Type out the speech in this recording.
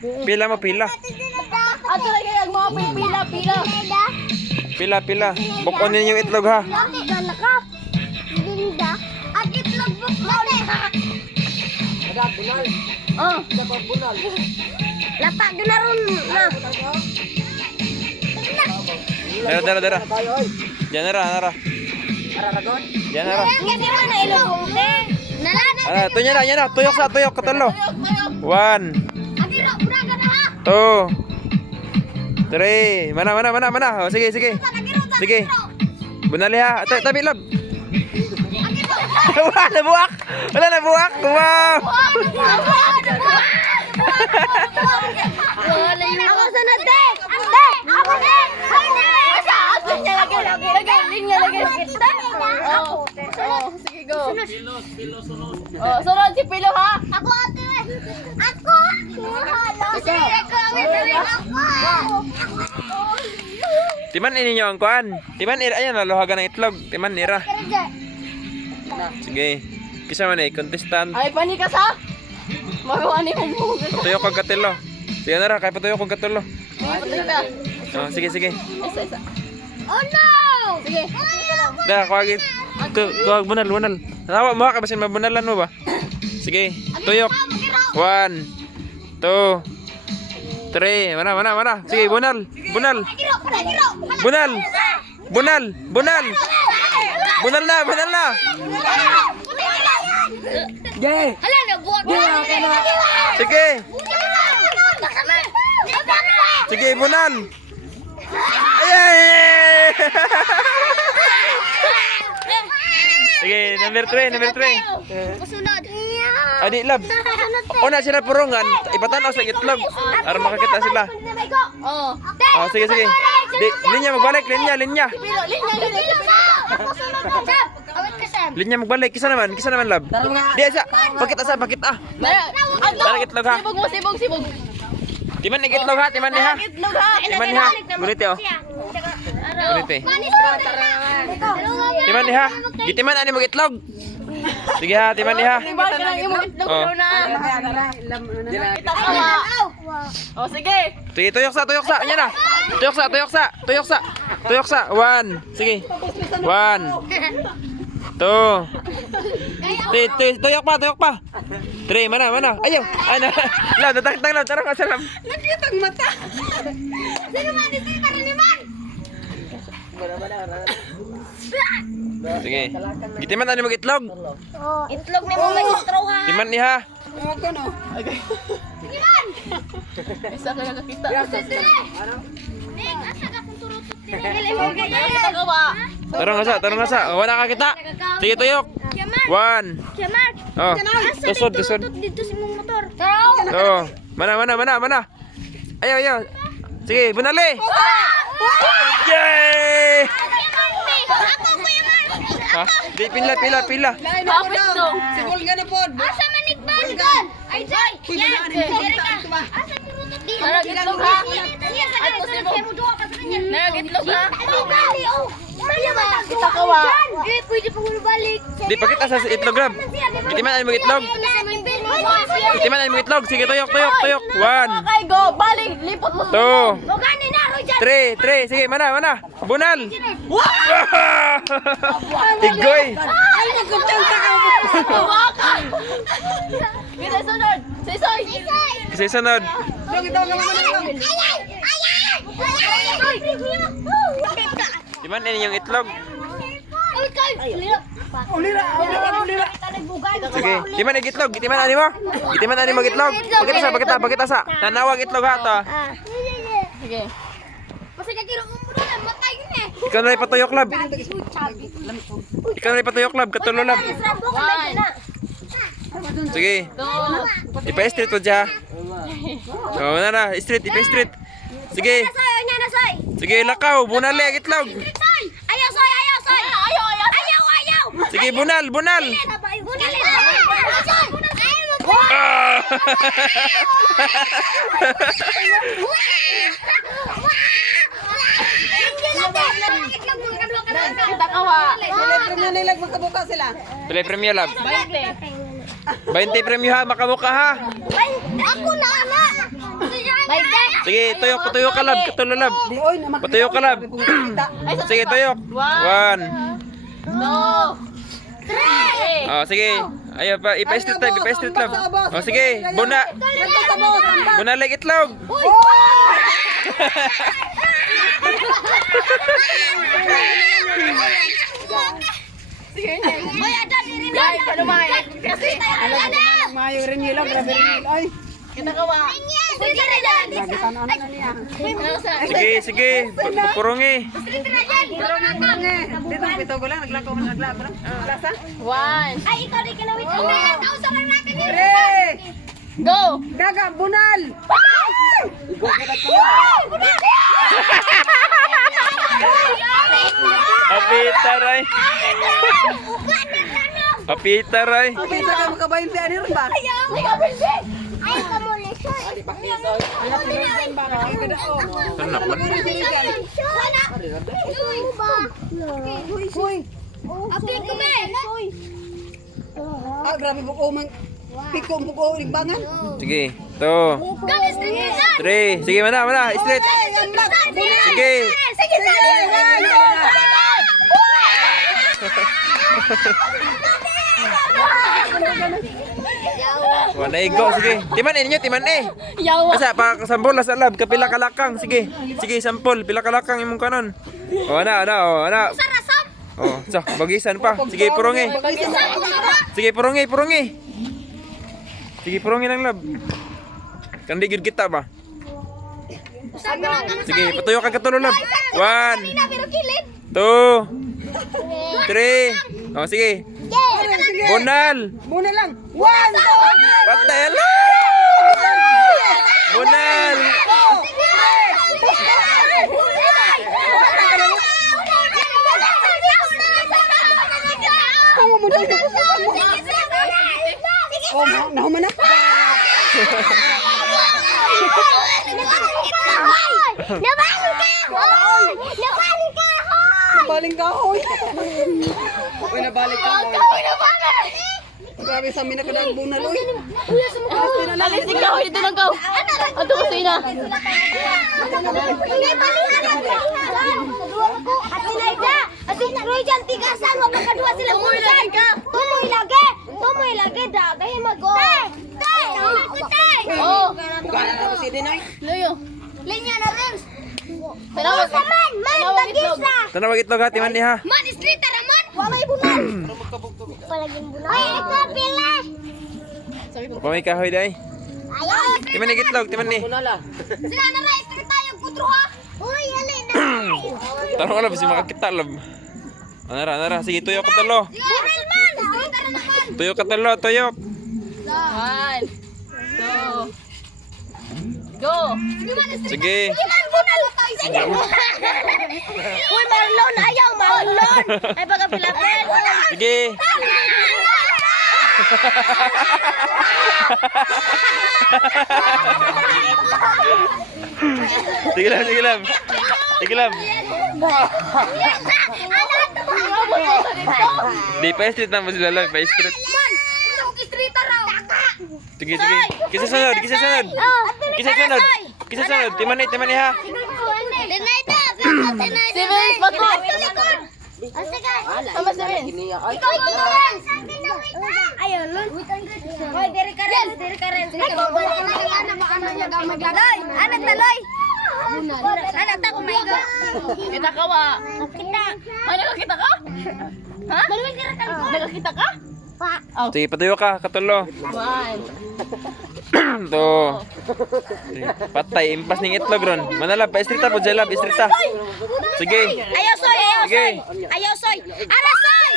Pila mo, pila. Ato lagi ang mga pila. Pila, pila. Bukon ninyo yung itlog ha. Linda. At itlog bukod. Oh. Lapa doon na ron. Dara. Diyan nara. Diyan nara. Hindi mo na ilog. Nalana. Tunya na. Tuyok katulo. 1, Adira, buraga na ha. 2, 3. Mana. Oh, sige. Sige. Bunali ha. Tabi lab. Wala na buwak. Wow. Ako sunod eh. Ako din. Ato niya lagi. Linya lagi. Oh. Sige go. Oh, sunod si Pilo ha. Ako ate. Ako. Timan ini nyo ang kuan. Timan ira ayan naluhagan ng itlog. Timan ira. Sige. Kisa man contestant. Ay panikas ha. Magawa ni mo. Patuyo kag katilo. Sige nara kay patuyo kag katilo. Oh, sige. Isa. Oh no. Sige. Da kuwag kuwag bunal. Nawa mo ka basin mabunalan mo ba? Sige. Tuyok. 1, 2, 3. Mana. Sige, bunal. Bunal na. Hala na buwag. Sige. Sige, bunal. Ay! Sige, number 3. Kasunod. Adi lab. Una sila purungan, ipatanaw sa itlog para makakita sila. Oh. Oh, sige. Linya magbalik, linya. Pilo, linya. Linya magbalik, kisa naman lab. Di asa, pakit ah. Balik itlog ha. Sibog. Timan ni itlog ha, timan ni ha. Timan ni ha. Gunit oh. Gunit. Timan ni ha. Gitiman ani mo itlog. Sige ha, timan ni ha. Oh. Oh, sige. Sige, tuyok sa. Anya na. Tuyok sa. 1. Sige. 1. 2. Tuyok pa. 3. Mana. Ayaw. Ano? Lam, natang lam. Tarang ka sa lam. Nakitang mata. Sino man? Sino karaniman? Sige. Gitiman ani mo itlog. Itlog ni mo may straw ha. Timan ni ha. Isa ka nakakita. Ning, asa ka kung turutot dili mo ganyan. Kita ka ba? Tarong asa. Wala ka kita. Sige, tuyok. 1. Kiamar. Oh. Tusod. Dito si mong motor. Oh. Mana. Ayaw. Sige, bunali. Yay! Ako Kiamar. Ha? Di pila. Kapit to. Asa manikban kon? Ay joy. Yan. Diri ka. Asa turutot dili? Naragitlog ha. Ay posible. Mo duha ka sa kanya. Naragitlog ha. Gali oh. Kita ka ba? Pwede pa balik. Di pakita sa itlog grab. Gitiman ani mo itlog. Gitiman ani mo itlog. Sige, tuyok. 1. Okay, go. Balik. Lipot mo. 2. O gani na ro dyan. 3. Sige, mana. Bunal. Igoy. Ay nagkuntang ka. Hawakan. Kita sunod. Sisoy. Kasi sunod. Timan ini yung itlog. Sige, timan ang itlog. Gitiman ani mo. Gitiman ani mo itlog. Pakita sa. Nanawag itlog ha to. Sige. Kasi kakiro mo na matay yun eh. Ikaw na ipatuyok lab. Katulo lab. Sige. Ipa-street to dya. Oh, na. Street. Sige. Sige, lakaw. Bunali ang itlog. Ayaw, soy. Ayaw. Sige, bunal. Ah! Kita ka ba? Pilay premyo lab. 20. 20 premyo ha, makamuka ha. Ako na. Sige, tuyok, patuyo ka lab, katulo lab. Patuyo ka lab. Sige, tuyok. 1. 3. Oh, sige. Ayo pa, ipa-street lab, ipa-street lab. Oh, sige. Buna. Buna like itlog. Boy, ada diri na. Guys, ano mga kasi Mayo rin nila, grabe rin nila. Ay, kita kawa. Diri na dyan. ano na niya. Sige, sige. Purungi. Pero naglange. Dito, pito ko lang, naglako mo, naglako. Lasa? 1. Ay, ikaw di ka na wait. Ikaw sa lang natin diri. Pre! Go. Daga, bunal! Apitaray. Apitaray. Okay, saka makabayin si Anir ba? Ay, kamu lesson. Anak ba? Hoy! Okay, kumain. Ah, grabe buko man. Piko buko ligbangan. Sige. 2. 3. Sige, mana. Straight. Sige. Sige, Wala igo, sige. Timan ninyo, timan eh. Yawa. Asa pa sampol sa lab, kapila kalakang. Sige. Sige, sampol, pila kalakang imong kanon. Oh, ana. Oh, so, bagisan pa. Sige, purungi. Sige, purungi. Sige, purungi ng lab. Kandi gud kita ba? Sige, patuyo ka katulo lab. 1, 2, 3. Oh, sige. Bunal. Muna lang. 1, 2, 3. Patel. Bunal. Oh, nahuman na. Baling kahoy. Okay, nabalik ka. Grabe sa amin na kadang bunal, oy. Alis ikaw, ito lang ka. Ato ko sa ina. Tumoy lagi, dagay mago. Oh, Bukara na ko si Dinay. luyo. Linya na rin. Tanawag. Man, Tanawag itlog. Tanawag itlog ha, timan niya. Man, street ramon. Walay bulan. Palaging bulan. Ay, ito pila. Pamay kahoy day. Ayaw. Timan ni itlog, timan ni. Sila na rin, street tayo, kutro ha. Uy, alin na. Tanong lab, si makakita lab. Anara. Sige, tuyok ka talo. Viral man, street na naman. Tuyok ka talo, tuyok. 1, 2. Go. Sige. Man, bunal. Sige. Uy, Marlon, ayaw, Marlon. Ay, baga pilapel. Sige. Sige lang. Di pa street na mo sila lang, pa street. Man, ito street raw. Sige. Kisa sunod. Timan ni ha. Tinay na. Seven, bato. Sama seven. Ikaw rin. Ayun, Lon. Hoy, diri ka rin. Loy, anak na Loy. Anak ta kumaigo. Kita ka wa. Kita. Ay, nakakita ka? Ha? Nakakita ka? Oh. Sige, patuyo ka, katulo. 1. To. Patay, impas ning itlog ron. Manala, pa street po, jalab, street ta. Sige. Ayaw soy. Sige. Ayaw soy. Ara soy.